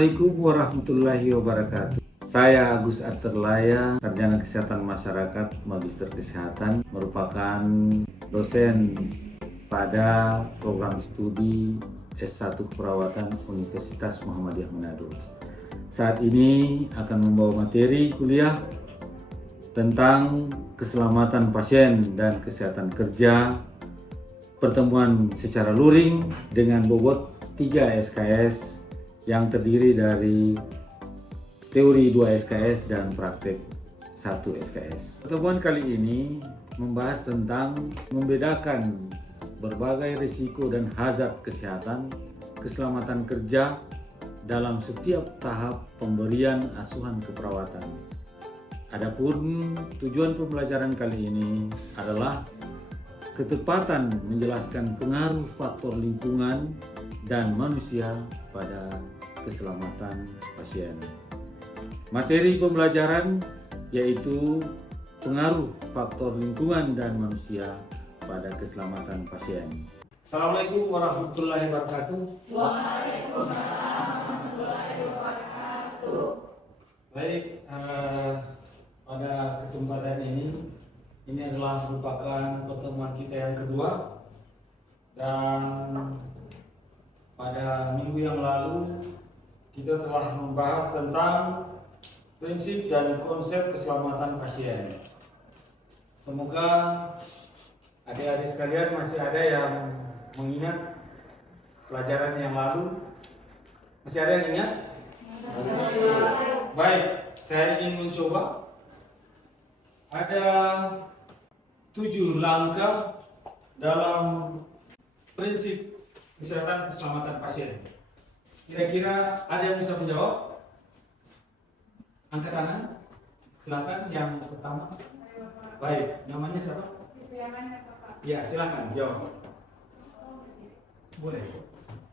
Assalamualaikum warahmatullahi wabarakatuh. Saya Agus Aterlaya, Sarjana Kesehatan Masyarakat, Magister Kesehatan, merupakan dosen pada program studi S1 Keperawatan Universitas Muhammadiyah Manado. Saat ini akan membawa materi kuliah tentang keselamatan pasien dan kesehatan kerja, pertemuan secara luring dengan bobot 3 SKS yang terdiri dari teori 2 SKS dan praktek 1 SKS. Pertemuan kali ini membahas tentang membedakan berbagai risiko dan hazard kesehatan, keselamatan kerja dalam setiap tahap pemberian asuhan keperawatan. Adapun tujuan pembelajaran kali ini adalah ketepatan menjelaskan pengaruh faktor lingkungan dan manusia pada keselamatan pasien. Materi pembelajaran yaitu pengaruh faktor lingkungan dan manusia pada keselamatan pasien. Assalamualaikum warahmatullahi wabarakatuh. Waalaikumsalam warahmatullahi wabarakatuh. Baik, pada kesempatan ini adalah merupakan pertemuan kita yang kedua, dan pada minggu yang lalu kita telah membahas tentang prinsip dan konsep keselamatan pasien. Semoga adik-adik sekalian masih ada yang mengingat pelajaran yang lalu. Masih ada yang ingat? Baik, saya ingin mencoba. Ada 7 langkah dalam prinsip kesehatan keselamatan pasien. Kira-kira ada yang bisa menjawab? Angkat tangan. Silakan yang pertama. Baik, namanya siapa? Ya, silakan jawab. Boleh.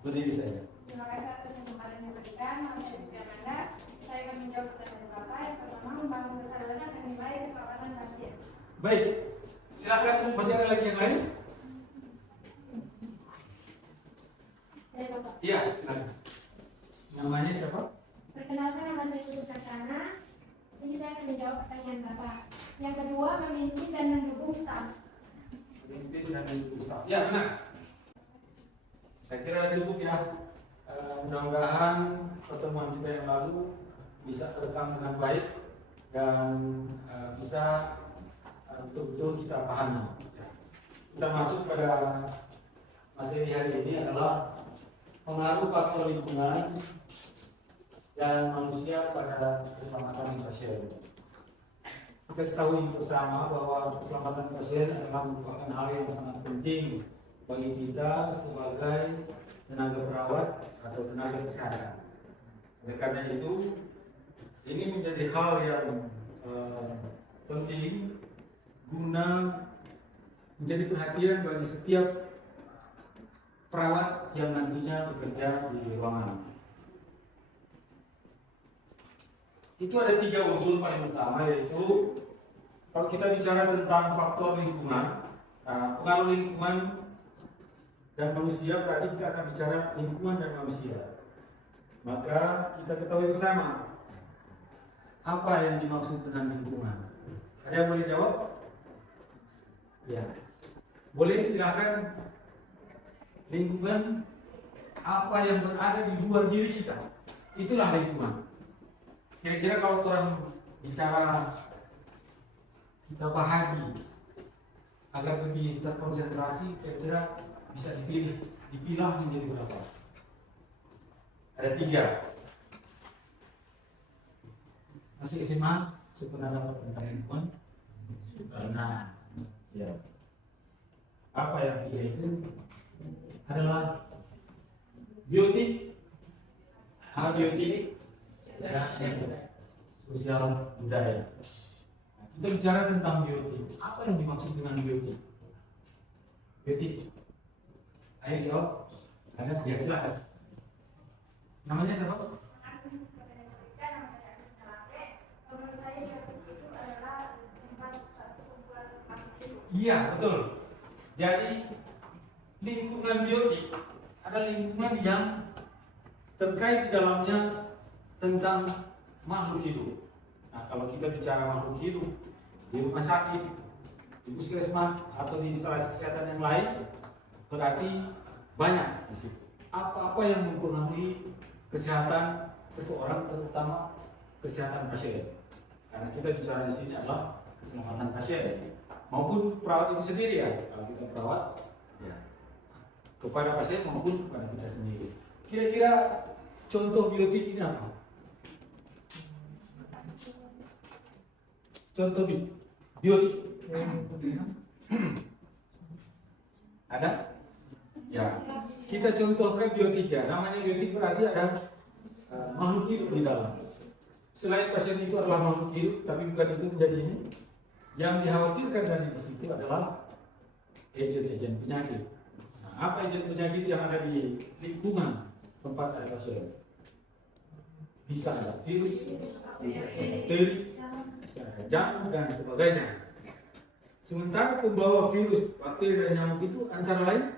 Berdiri saja. Terima kasih atas kesempatan yang diberikan. Nama saya Budi Amanda. Saya akan menjawab pertanyaan Bapak. Yang pertama, membangun kesadaran akan nilai keselamatan pasien. Baik, silakan. Masih ada lagi yang lain? Saya Bapak. Iya, silakan. Namanya siapa? Perkenalkan, nama saya Putri Sakrana. Sini saya akan menjawab pertanyaan Bapak. Yang kedua, memimpin dan mendukung staf. Pemimpin dan mendukung staf. Ya, benar. Saya kira cukup ya. Mudah-mudahan pertemuan kita yang lalu bisa terekam dengan baik dan bisa betul-betul kita pahami. Kita masuk pada materi hari ini adalah pengaruh faktor lingkungan dan manusia pada keselamatan pasien. Kita ketahui bersama bahwa keselamatan pasien adalah merupakan hal yang sangat penting bagi kita sebagai tenaga perawat atau tenaga kesehatan. Oleh karena itu, ini menjadi hal yang penting guna menjadi perhatian bagi setiap perawat yang nantinya bekerja di ruangan. Itu ada 3 unsur paling utama, yaitu kalau kita bicara tentang faktor lingkungan, pengaruh lingkungan dan manusia, berarti kita akan bicara lingkungan dan manusia. Maka kita ketahui bersama apa yang dimaksud dengan lingkungan. Ada yang boleh jawab? Ya, boleh, silakan. Lingkungan apa yang berada di luar diri kita, itulah lingkungan. Kira-kira kalau orang bicara kita bahagi agar lebih terkonsentrasi, kira-kira bisa dipilah menjadi berapa? Ada 3. Masih SMA, pernah dapat tentang lingkungan? Pernah. Ya. Apa yang 3 itu? Adalah biotik, biotik, sosial budaya. Kita bicara tentang biotik. Apa yang dimaksud dengan biotik? Biotik. Ayo jawab. Ada? Ya, silakan. Namanya siapa? Iya, betul. Jadi lingkungan biotik adalah lingkungan yang terkait di dalamnya tentang makhluk hidup. Nah, kalau kita bicara makhluk hidup di rumah sakit, di puskesmas atau di instalasi kesehatan yang lain, berarti banyak di situ. Apa-apa yang mempengaruhi kesehatan seseorang, terutama kesehatan pasien. Karena kita bicara di sini adalah keselamatan pasien maupun perawat itu sendiri ya. Kalau kita perawat, ya kepada pasien maupun kepada kita sendiri. Kira-kira contoh biotik ini apa? Contoh biotik ada? Ya, kita contohkan biotik ya. Namanya biotik berarti ada makhluk hidup di dalam. Selain pasien itu adalah makhluk hidup, tapi bukan itu menjadi ini. Yang dikhawatirkan dari situ adalah agen-agen penyakit. Nah, apa agen penyakit yang ada di lingkungan tempat ada pasien? Bisa ada virus, bisa ada bakteri, bisa ada jamur dan sebagainya. Sementara pembawa virus, bakteri dan nyamuk itu antara lain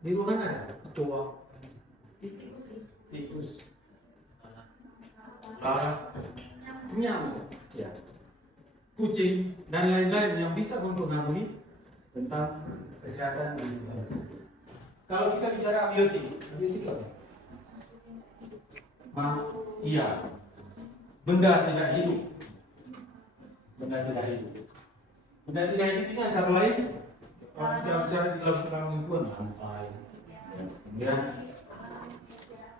di ruangan ada kecoa, tikus, lalat, nyamuk, ya, kucing dan lain-lain yang bisa mempengaruhi tentang kesehatan lingkungan. Kalau kita bicara biotik apa? Iya, benda tidak hidup. Benda tidak hidup. Benda tidak hidup ini antara lain kalau kita bicara di dalam lingkungan, lantai, kemudian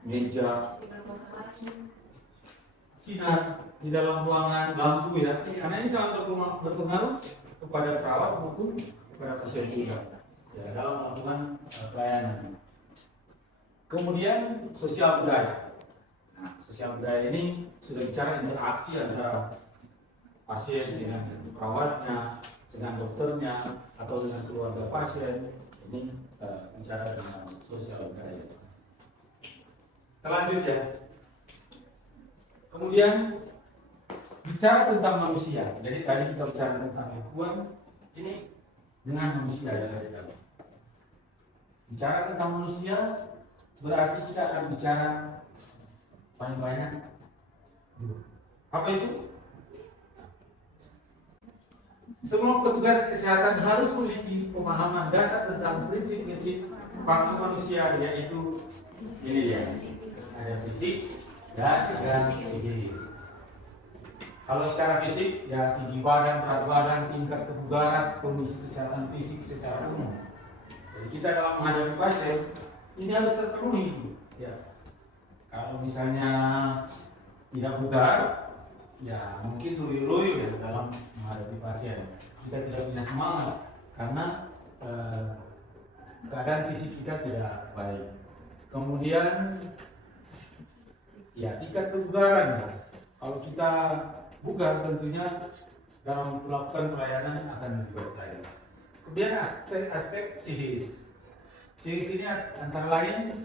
meja, sinar di dalam ruangan, lampu ya. Karena ini sangat berpengaruh kepada perawat maupun kepada pasien juga ya, dalam melakukan pelayanan. Kemudian sosial budaya. Nah, sosial budaya ini sudah bicara interaksi antara pasien dengan perawatnya, dengan dokternya, atau dengan keluarga pasien. Ini bicara tentang sosial budaya. Kita lanjut ya. Kemudian bicara tentang manusia. Jadi tadi kita bicara tentang lingkungan, ini dengan manusia yang ada di dalam. Bicara tentang manusia berarti kita akan bicara paling banyak. Apa itu? Semua petugas kesehatan harus memiliki pemahaman dasar tentang prinsip-prinsip faktor manusia, yaitu ini ya, ada fisik dan fisik. Kalau secara fisik ya tinggi badan, berat badan, tingkat kebugaran, kondisi kesehatan fisik secara umum. Jadi kita dalam menghadapi pasien ini harus terpenuhi. Ya. Kalau misalnya tidak bugar, ya mungkin loyo-loyo ya dalam menghadapi pasien. Kita tidak punya semangat karena keadaan fisik kita tidak baik. Kemudian ya tingkat kebugaran ya. Kalau kita bugar tentunya dalam melakukan pelayanan akan lebih baik lagi. Kemudian aspek psikis. Psikis ini antara lain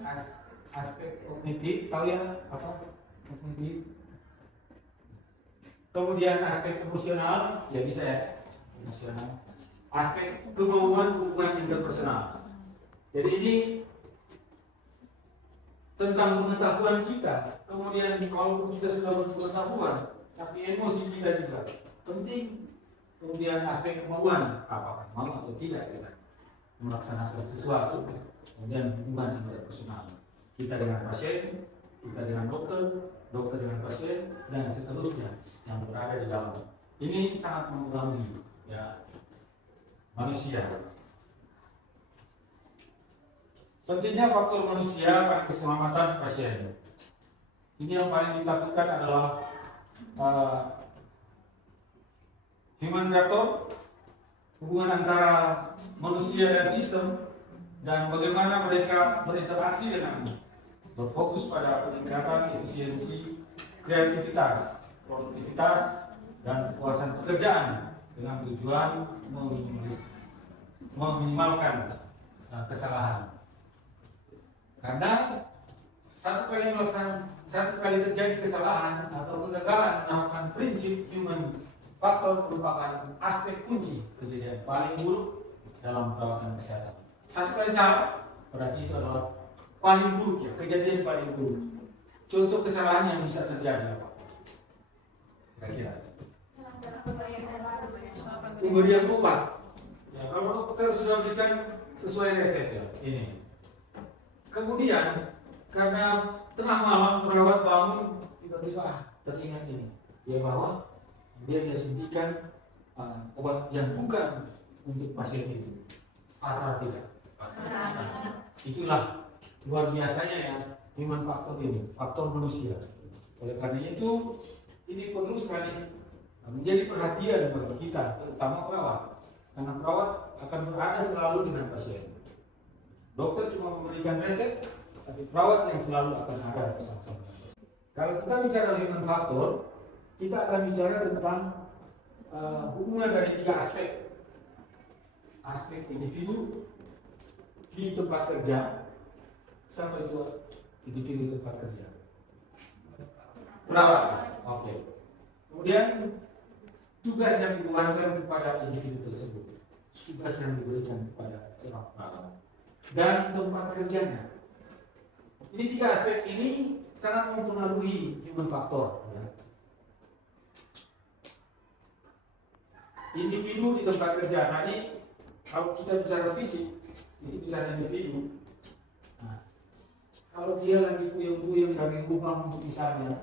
aspek kognitif, tahu ya apa kognitif? Kemudian aspek emosional, ya bisa ya, emosional. Aspek kemauan hubungan interpersonal. Jadi ini tentang pengetahuan kita. Kemudian kalau kita sudah berpengetahuan, tapi emosi kita juga penting. Kemudian aspek kemauan, apakah mau atau tidak kita melaksanakan sesuatu. Kemudian hubungan interpersonal. Kita dengan pasien, kita dengan dokter, dokter dengan pasien, dan seterusnya yang berada di dalam. Ini sangat mempengaruhi ya manusia. Pentingnya faktor manusia pada keselamatan pasien. Ini yang paling ditakutkan adalah human factor, hubungan antara manusia dan sistem, dan bagaimana mereka berinteraksi dengannya. Berfokus pada peningkatan efisiensi, kreativitas, produktivitas, dan kepuasan pekerjaan dengan tujuan meminimalkan kesalahan. Karena satu kali terjadi kesalahan atau kegagalan melakukan prinsip human factor merupakan aspek kunci kejadian paling buruk dalam perawatan kesehatan. Satu kali salah berarti itu adalah paling buruk ya, kejadian paling buruk. contoh kesalahan yang bisa terjadi apa? Kira-kira pemberian obat. Ya, kalau dokter sudah berikan sesuai resep ya, ini. Kemudian karena tengah malam perawat bangun tiba-tiba teringat ini, ya bahwa dia suntikan obat yang bukan untuk pasien itu, atau tidak. Itulah luar biasanya ya human faktor ini, faktor manusia. Oleh karena itu ini perlu sekali menjadi perhatian bagi kita, terutama perawat, karena perawat akan berada selalu dengan pasien. Dokter cuma memberikan resep, tapi perawat yang selalu akan ada bersama-sama. Kalau kita bicara human factor, kita akan bicara tentang hubungan dari 3 aspek. Aspek individu di tempat kerja, sampai itu individu di tempat kerja. Perawat, oke. Kemudian tugas yang dibebankan kepada individu tersebut, tugas yang diberikan kepada seorang perawat, dan tempat kerjanya. Ini 3 aspek ini sangat mempengaruhi human factor. Ya. Individu di tempat kerja tadi, kalau kita bicara fisik, itu bicara individu. Nah, kalau dia lagi puyeng-puyeng dari rumah misalnya,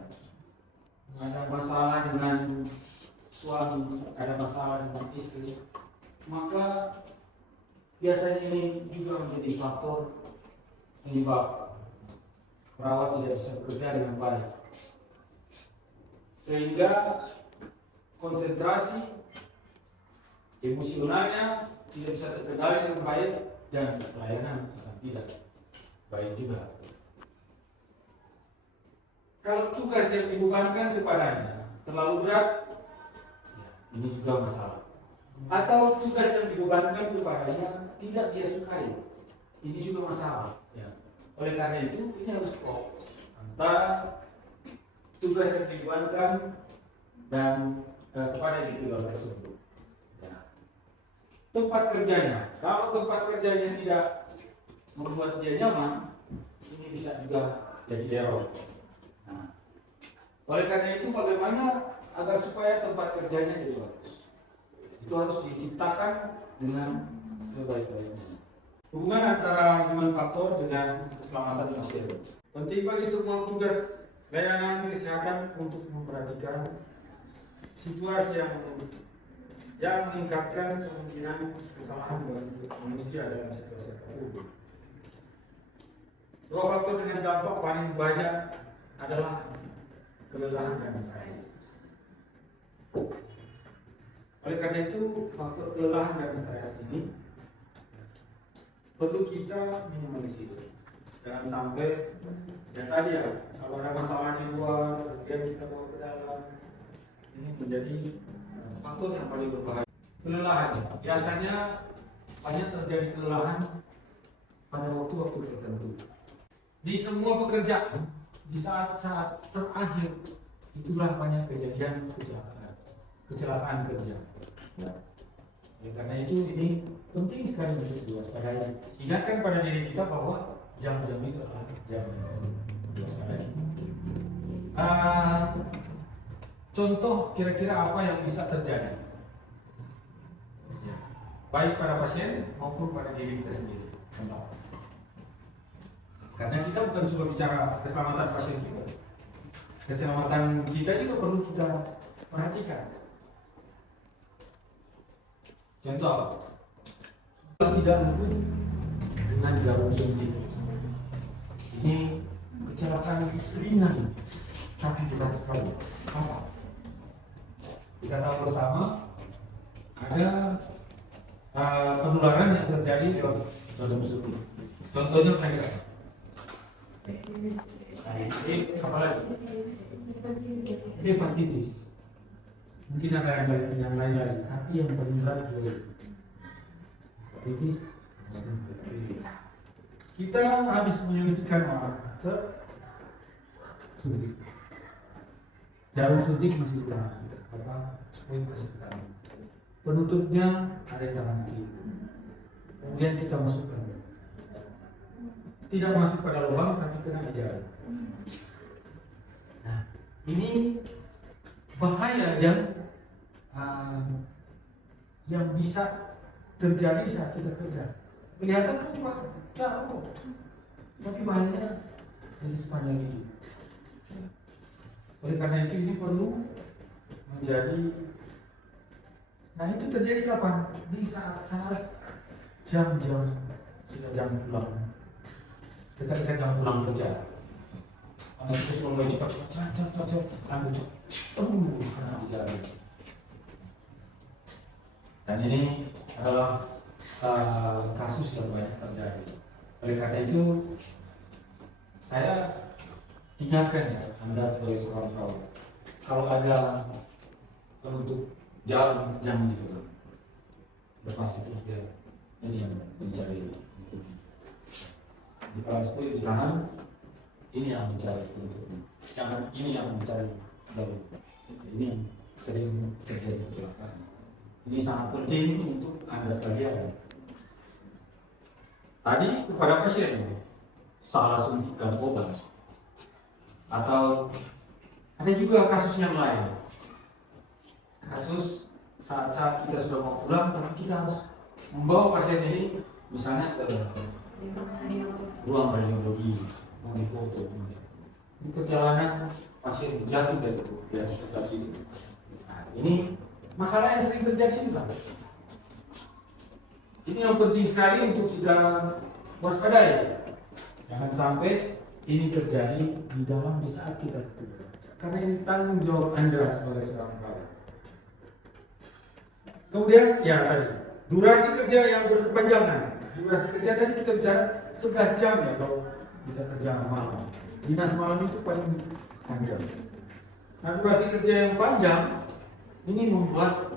ada masalah dengan suami, ada masalah dengan istri, maka biasanya ini juga menjadi faktor penyebab perawat tidak bisa bekerja dengan baik, sehingga konsentrasi emosionalnya tidak bisa terkendali dengan baik dan pelayanan akan tidak baik juga. Kalau tugas yang dibebankan kepadanya terlalu berat, ya, ini juga masalah. Atau tugas yang dibebankan kepadanya tidak dia sukai, ini juga masalah. Ya. Oleh karena itu ini harus kok antara tugas yang dibebankan dan kepada individu tersebut. Ya. Tempat kerjanya, kalau tempat kerjanya tidak membuat dia nyaman, ini bisa juga jadi error. Nah, oleh karena itu bagaimana agar supaya tempat kerjanya jadi bagus? Itu harus diciptakan dengan sebaik-baiknya. Hubungan antara human factor dengan keselamatan pasien. Penting bagi semua tugas layanan kesehatan untuk memperhatikan situasi yang meningkatkan kemungkinan kesalahan bagi manusia dalam situasi tertentu. 2 faktor dengan dampak paling banyak adalah kelelahan dan stres. Oleh karena itu, faktor kelelahan dan stres ini perlu kita minimalisir. Jangan sampai ya tadi ya, kalau ada masalah di luar, kemudian kita bawa ke dalam, ini menjadi faktor yang paling berbahaya. Kelelahan, biasanya banyak terjadi kelelahan pada waktu-waktu tertentu. Di semua pekerjaan, di saat-saat terakhir, itulah banyak kejadian kecelakaan kerja. Ya. Karena itu ini penting sekali untuk diwaspadai. Ingatkan pada diri kita bahwa jam-jam itu adalah jam diwaspadai. Contoh kira-kira apa yang bisa terjadi, ya, baik pada pasien maupun pada diri kita sendiri. Karena kita bukan cuma bicara keselamatan pasien juga, keselamatan kita juga perlu kita perhatikan. Contoh apa? Tidak luput dengan jarum suntik. Ini kecelakaan ringan tapi berat sekali. Apa? Kita tahu bersama ada penularan yang terjadi lewat jarum suntik. Contohnya penyakit. Ini apa lagi? Ini hepatitis. Mungkin ada yang lain lagi, tapi yang paling berat adalah hepatitis. Kita habis menyuntikkan orang, suntik. Jarum suntik masih di tangan kita, poin masih di tangan. Penutupnya ada di tangan kiri. Kemudian kita masukkan. Tidak masuk pada lubang, tapi kena di jarum. Ini bahaya yang bisa terjadi saat kita kerja. Kelihatan kan cuma jauh, tapi bahayanya jadi sepanjang ini. Oleh karena itu ini perlu menjadi. Nah itu terjadi kapan? Di saat-saat jam-jam sudah jam pulang. Ketika jam pulang kerja. Karena itu mulai cepat, ambil karena di jalan. Dan ini adalah kasus yang banyak terjadi. Oleh karena itu saya ingatkan ya Anda sebagai seorang perawat, kalau ada penutup jalan jangan gitu, lepas itu dia ini yang mencari. Di kelas kulit ditahan, ini yang mencari penutup, jangan ini yang mencari baru. Ini yang sering terjadi kecelakaan. Ini sangat penting untuk Anda sekalian. Tadi kepada pasien salah suntikan obat, atau ada juga kasus yang lain. Kasus saat kita sudah mau pulang, tapi kita harus membawa pasien ini misalnya ke ruang radiologi, mau difoto. Ini perjalanan pasien jatuh dari ini. Nah, ini masalah yang sering terjadi juga. Ini yang penting sekali untuk kita waspadai. Jangan sampai ini terjadi di saat kita tidur. Karena ini tanggung jawab Anda sebagai seorang perawat. Kemudian ya tadi durasi kerja yang berkepanjangan. Durasi kerja tadi kita bicara 11 jam ya kalau kita kerja malam. Dinas malam itu paling panjang. Nah durasi kerja yang panjang ini membuat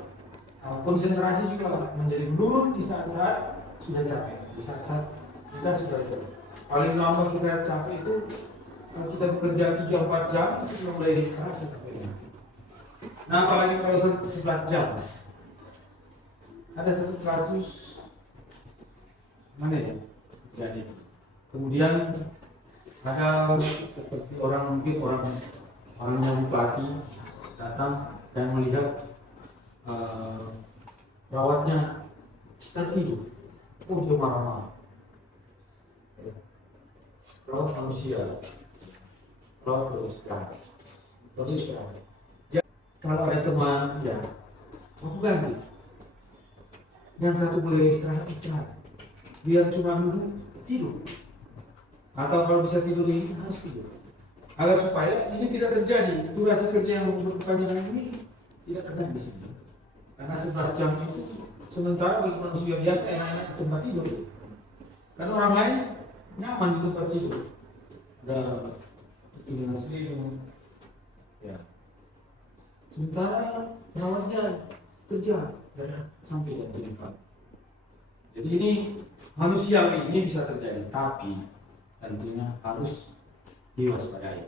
konsentrasi juga menjadi menurun di saat-saat sudah capek, di saat-saat kita sudah capek. Paling lama kita capek itu kalau kita bekerja 3-4 jam itu sudah mulai terasa capeknya. Nah apalagi kalau 11 jam. Ada satu kasus mana ya terjadi. Kemudian ada seperti mungkin orang yang bupati datang dan melihat perawatnya tertidur. Oh dia marah-marah. Perawat manusia, perawat beristirahat. Kalau ada teman, ya aku ganti. Yang satu boleh istirahat. Biar cuma duduk tidur. Atau kalau bisa tidur ini harus tidur. Agar supaya ini tidak terjadi. Durasi kerja yang berkepanjangan ini tidak kena di sini. Karena 11 jam itu sementara bagi manusia biasa enaknya di tempat tidur. Karena orang lain nyaman di tempat tidur. Ada dengan selimut. Ya. Sementara perawatnya kerja sampai jam 4. Jadi ini manusiawi, ini bisa terjadi, tapi tentunya harus diwaspadai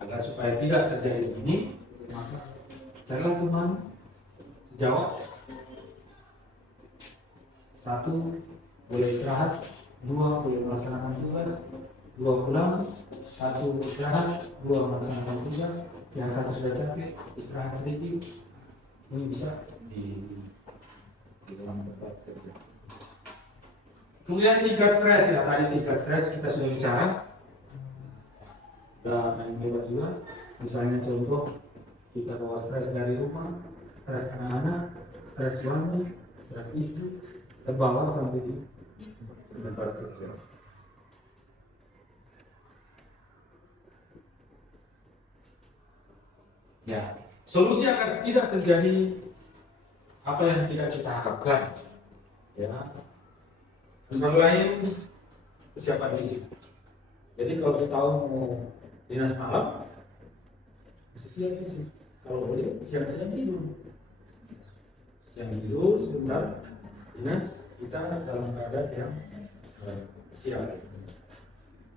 agar supaya tidak terjadi begini. Maka carilah teman sejawat, 1 boleh istirahat, 2 boleh melaksanakan tugas, 2 pulang, 1 istirahat, 2 melaksanakan tugas, yang 1 sudah capek istirahat sedikit. Ini bisa di dalam tempat kerja. Kemudian tingkat stres ya, tadi tingkat stres kita sudah bicara. Dan yang hebat juga, misalnya contoh kita bawa stres dari rumah, stres anak-anak, stres suami, stres istri, terbawa sampai di tempat kerja. Ya, solusi agar tidak terjadi apa yang tidak kita harapkan, ya. Antara lain kesiapan fisik. Jadi kalau kita tahu mau dinas malam, mesti siap fisik. Kalau boleh siang-siang tidur. Siang tidur sebentar, dinas kita dalam keadaan yang siap.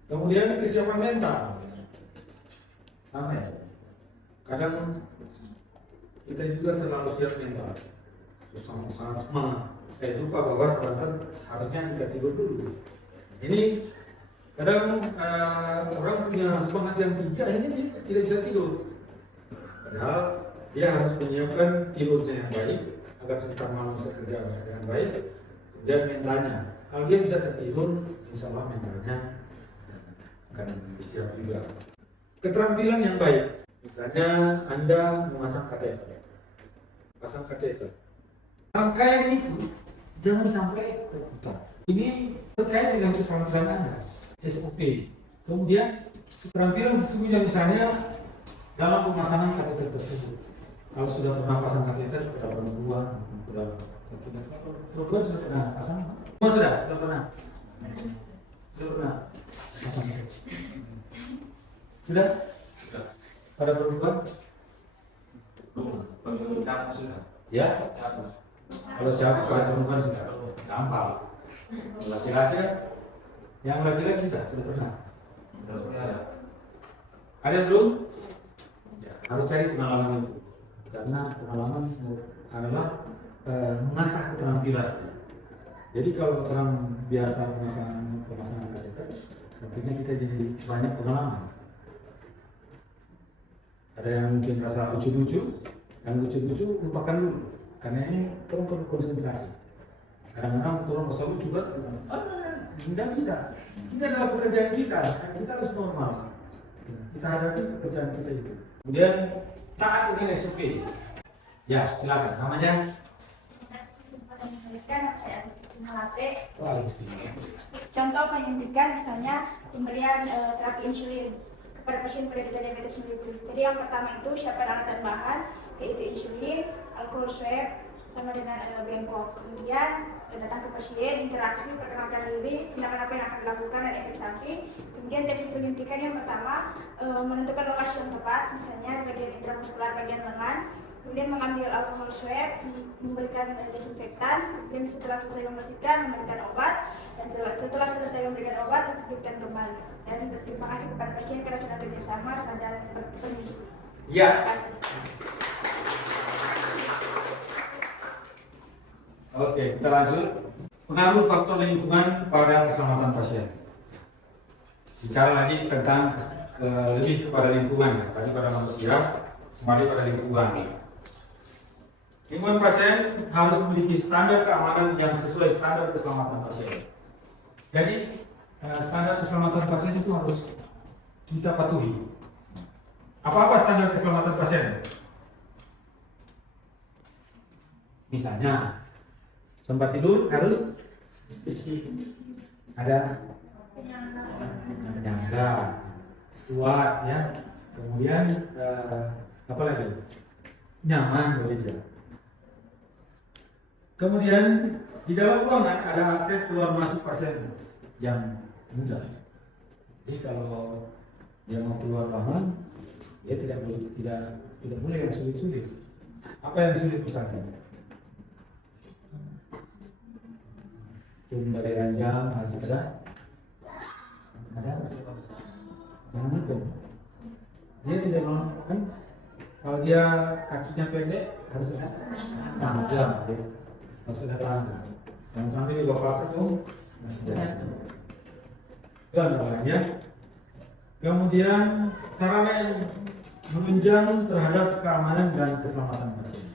Kemudian kesiapan mental. Sama ya. Kadang kita juga terlalu siap mental. Sangat semangat. Lupa bahwa sebentar harusnya kita tidur dulu. Ini kadang orang punya semangat yang tinggi, akhirnya dia tidak bisa tidur. Padahal dia harus menyiapkan tidurnya yang baik agar sekitar malam bisa kerja dengan baik. Dan mentalnya, kalau dia bisa tertidur, insya Allah mentalnya akan siap juga. Keterampilan yang baik, misalnya Anda memasang kateter, pasang kateter. Rangkaian itu jangan sampai terputar. Ini terkait dengan keterampilan Anda, SOP. Kemudian keterampilan sesungguhnya misalnya dalam pemasangan kateter tersebut. Kalau sudah pernah pasang kateter pada perempuan, perempuan sudah pernah pasang? Sudah pernah. Sudah pernah pasang? Sudah? Pada perempuan? Sudah. Ya? Kalau cakep pada perempuan sudah. Gampang. Laki-laki, yang laki-laki sudah pernah. Ada yang belum? Ya, harus cari pengalaman itu. Karena pengalaman adalah mengasah keterampilan. Jadi kalau orang biasa pemasangan kateter, tentunya kita jadi banyak pengalaman. Ada yang mungkin rasa lucu-lucu, yang lucu-lucu lupakan dulu, karena ini orang perlu konsentrasi. Kadang-kadang orang rasa lucu kan, tidak bisa. Ini adalah pekerjaan kita harus normal. Kita hadapi pekerjaan kita itu. Kemudian taat dengan SOP. Ya, silakan. Namanya? Contoh penyuntikan misalnya pemberian terapi insulin kepada pasien penderita diabetes mellitus. Jadi yang pertama itu siapkan alat dan bahan, yaitu insulin, alkohol swab, sama dengan bengkok. Kemudian datang ke pasien, interaksi, perkenalkan diri, tindakan apa yang akan dilakukan dan efek samping. Kemudian teknik penyuntikan yang pertama menentukan lokasi yang tepat, misalnya bagian intramuskular bagian lengan. Kemudian mengambil alkohol swab, memberikan desinfektan. Kemudian setelah selesai membersihkan, memberikan obat. Dan setelah selesai memberikan obat, disuntikkan kembali. Dan berterima kasih kepada pasien karena sudah kerjasama dan permisi. Ya. Oke, kita lanjut. Pengaruh faktor lingkungan pada keselamatan pasien. Bicara lagi tentang lebih kepada lingkungan, ya. Tadi pada manusia, kembali pada lingkungan. Lingkungan pasien harus memiliki standar keamanan yang sesuai standar keselamatan pasien. Jadi standar keselamatan pasien itu harus kita patuhi. Apa-apa standar keselamatan pasien? Misalnya tempat tidur harus ada penyangga, kuat ya. Kemudian apa lagi? Nyaman begitu. Kemudian di dalam ruangan ada akses keluar masuk pasien yang mudah. Jadi kalau dia mau keluar ruangan, dia tidak boleh yang sulit-sulit. Apa yang sulit misalnya? Turun dari ranjang harus ada. Jangan itu. Dia tidak mau kan? Kalau dia kakinya pendek harus ada tangga, harus ada tangga. Jangan sampai di bawah itu. Dan ya. Kemudian sarana yang menunjang terhadap keamanan dan keselamatan pasien.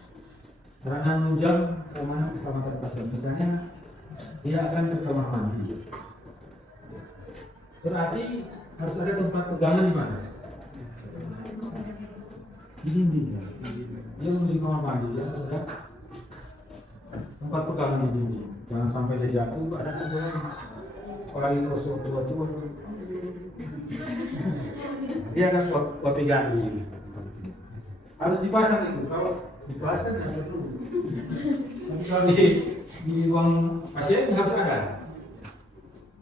Sarana menunjang keamanan dan keselamatan pasien. Misalnya dia akan ke kamar mandi. Berarti harus ada tempat pegangan di mana? Di dinding. Dia menuju kamar mandi, dia harus ada tempat pegangan di dinding. Jangan sampai dia jatuh, ada pegangan. Apalagi kalau suatu tua-tua, dia akan buat pegangan di dinding. Harus dipasang itu. Kalau dipasang kan ada dulu. Tapi kalau di ruang pasien harus ada.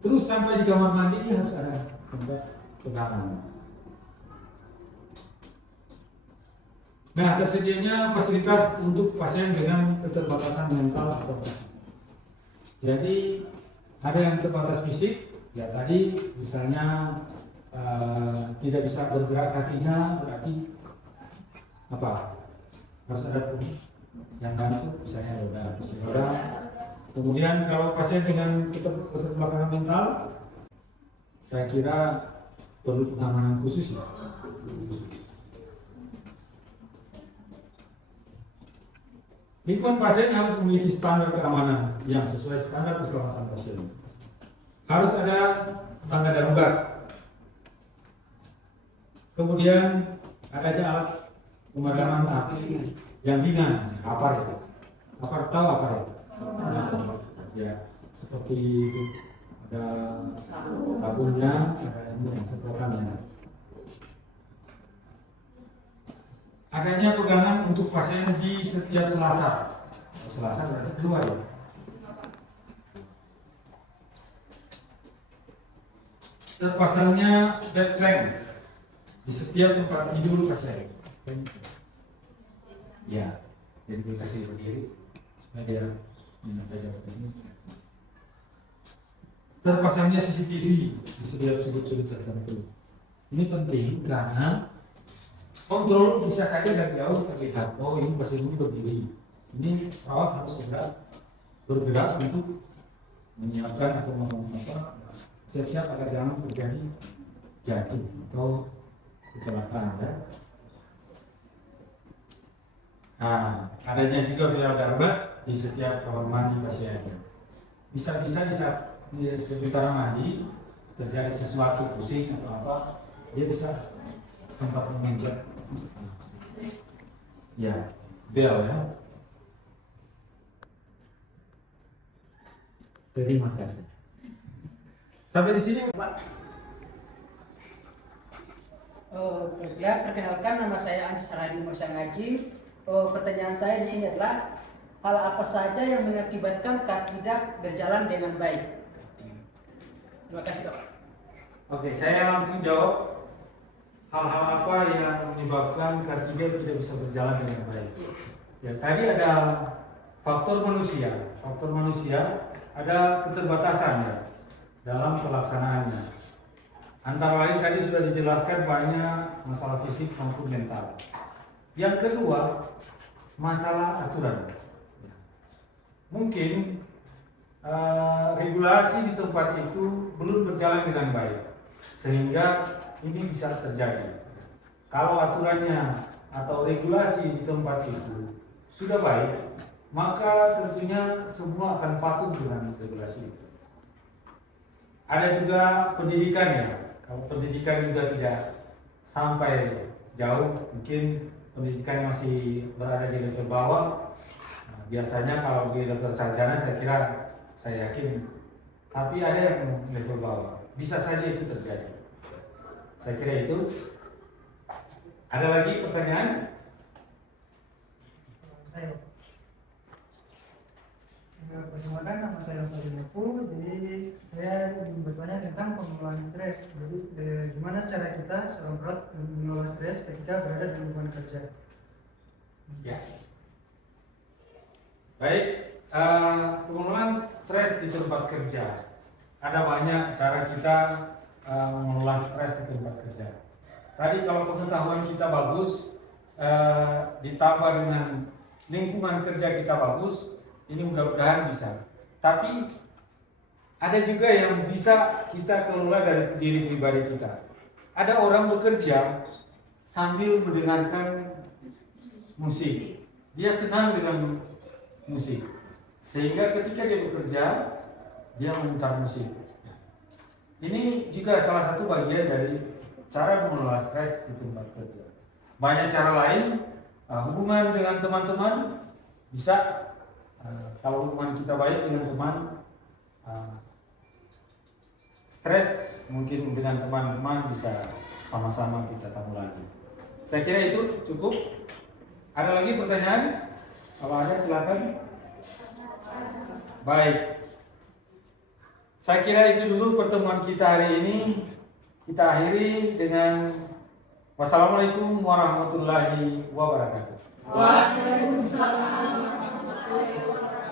Terus sampai di kamar mandi harus ada tempat pegangan. Nah, tersedianya fasilitas untuk pasien dengan keterbatasan mental atau fisik. Jadi ada yang terbatas fisik, ya tadi misalnya tidak bisa bergerak kakinya, berarti apa? Harus ada yang bantu, misalnya roda. Kemudian kalau pasien dengan keterbatasan mental, saya kira perlu pengamanan khusus ya. Lingkungan pasien harus memiliki standar keamanan yang sesuai standar keselamatan pasien. Harus ada tangga darurat. Kemudian adanya alat pemadaman api yang ringan. Apa itu? Apa tahu apa itu? Ya, seperti ada tabungnya, ada ini yang semprotannya. Adanya pegangan untuk pasien di setiap Selasa. Selasa berarti keluar ya. Terpasangnya bed plank di setiap tempat tidur pasien. Ya, jadi dikasih berdiri supaya dia menjadi ke sini. Terpasangnya CCTV di setiap sudut-sudut tertentu. Ini penting karena kontrol bisa saja dari jauh terlihat. Oh, ini pasien ini berdiri. Ini perawat harus segera bergerak untuk menyiapkan atau siap-siap agar jangan terjadi jatuh atau kecelakaan ya. Nah, adanya juga bel darurat di setiap kamar mandi pasien. Bisa-bisa di saat di sekitar mandi terjadi sesuatu pusing atau apa, dia bisa sempat menginjak. Ya, bel ya. Terima kasih. Sampai di sini, Pak. Perkenalkan, nama saya Andis Haradi Mursangaji. Pertanyaan saya di sini adalah hal apa saja yang mengakibatkan kaki tidak berjalan dengan baik? Terima kasih, Dok. Oke, saya langsung jawab. Hal-hal apa yang menyebabkan kaki tidak bisa berjalan dengan baik? Ya, tadi ada faktor manusia. Faktor manusia ada keterbatasannya dalam pelaksanaannya. Antara lain tadi sudah dijelaskan banyak masalah fisik maupun mental. Yang kedua, masalah aturan. Mungkin regulasi di tempat itu belum berjalan dengan baik, sehingga ini bisa terjadi. Kalau aturannya atau regulasi di tempat itu sudah baik, maka tentunya semua akan patuh dengan regulasi itu. Ada juga pendidikannya. Kalau pendidikan juga tidak sampai jauh, mungkin pendidikan masih berada di level bawah. Nah, biasanya kalau di level sarjana saya yakin, tapi ada yang level bawah. Bisa saja itu terjadi. Saya kira itu. Ada lagi pertanyaan? Perkenalkan, nama saya Fadil. Jadi saya ingin bertanya tentang pengelolaan stres. Jadi gimana cara kita seorang perawat mengelola stres ketika berada di lingkungan kerja? Ya. Baik, pengelolaan stres di tempat kerja. Ada banyak cara kita mengelola stres di tempat kerja. Tadi kalau pengetahuan kita bagus, ditambah dengan lingkungan kerja kita bagus, ini mudah-mudahan bisa. Tapi ada juga yang bisa kita kelola dari diri pribadi kita. Ada orang bekerja sambil mendengarkan musik. Dia senang dengan musik. Sehingga ketika dia bekerja, dia memutar musik. Ini juga salah satu bagian dari cara mengelola stres di tempat kerja. Banyak cara lain, hubungan dengan teman-teman bisa. Kalau hubungan kita baik dengan teman, stres mungkin dengan teman-teman bisa sama-sama kita tanggulangi. Saya kira itu cukup. Ada lagi pertanyaan? Kalau ada silakan. Baik. Saya kira itu dulu pertemuan kita hari ini. Kita akhiri dengan wassalamualaikum warahmatullahi wabarakatuh. Waalaikumsalam warahmatullahi wabarakatuh.